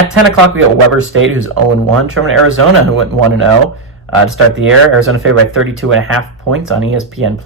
At 10 o'clock, we got Weber State, who's 0-1. Sherman, Arizona, who went 1-0 to start the year. Arizona favored by 32.5 points on ESPN+.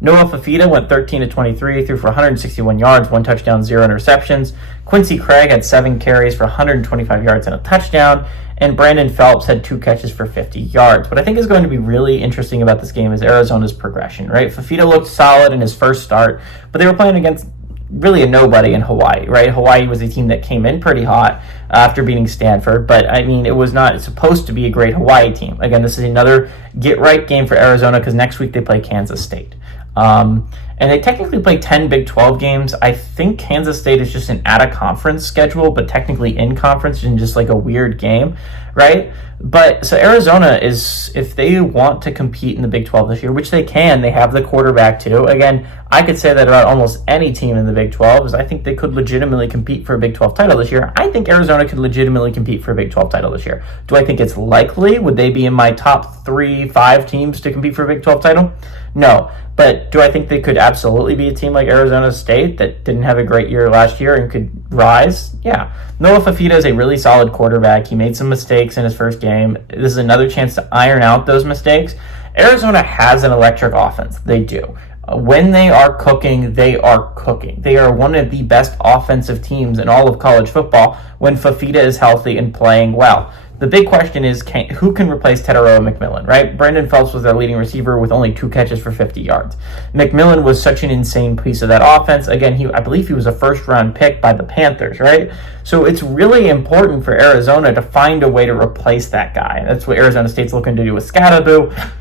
Noah Fafita went 13-23, threw for 161 yards, 1 touchdown, 0 interceptions. Quincy Craig had 7 carries for 125 yards and a touchdown. And Brandon Phelps had 2 catches for 50 yards. What I think is going to be really interesting about this game is Arizona's progression, right? Fafita looked solid in his first start, but they were playing against really a nobody in Hawaii, right? Hawaii was a team that came in pretty hot after beating Stanford, but I mean, it was not supposed to be a great Hawaii team. Again, this is another get-right game for Arizona because next week they play Kansas State. And they technically play 10 Big 12 games. I think Kansas State is just an out-of-conference schedule, but technically in conference and just like a weird game, right? But so Arizona is, if they want to compete in the Big 12 this year, which they can, they have the quarterback too. Again, I could say that about almost any team in the Big 12, is I think they could legitimately compete for a Big 12 title this year. I think Arizona could legitimately compete for a Big 12 title this year. Do I think it's likely? Would they be in my top 3-5 teams to compete for a Big 12 title? No. But do I think they could absolutely be a team like Arizona State that didn't have a great year last year and could rise? Yeah. Noah Fafita is a really solid quarterback. He made some mistakes in his first game. This is another chance to iron out those mistakes. Arizona has an electric offense. They do. When they are cooking, they are cooking. They are one of the best offensive teams in all of college football when Fafita is healthy and playing well. The big question is, who can replace Tetairoa McMillan, right? Brandon Phelps was their leading receiver with only 2 catches for 50 yards. McMillan was such an insane piece of that offense. Again, I believe he was a first-round pick by the Panthers, right? So it's really important for Arizona to find a way to replace that guy. That's what Arizona State's looking to do with Scatterboo.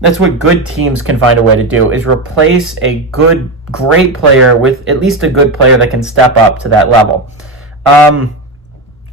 That's what good teams can find a way to do, is replace a great player with at least a good player that can step up to that level.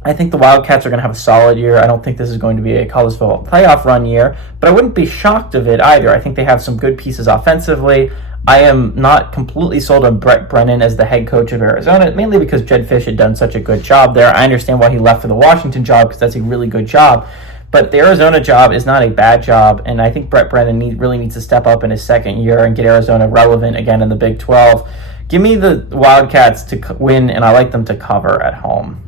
I think the Wildcats are going to have a solid year. I don't think this is going to be a college football playoff run year, but I wouldn't be shocked of it either. I think they have some good pieces offensively. I am not completely sold on Brett Brennan as the head coach of Arizona, mainly because Jedd Fisch had done such a good job there. I understand why he left for the Washington job, because that's a really good job. But the Arizona job is not a bad job, and I think Brett Brennan really needs to step up in his second year and get Arizona relevant again in the Big 12. Give me the Wildcats to win, and I like them to cover at home.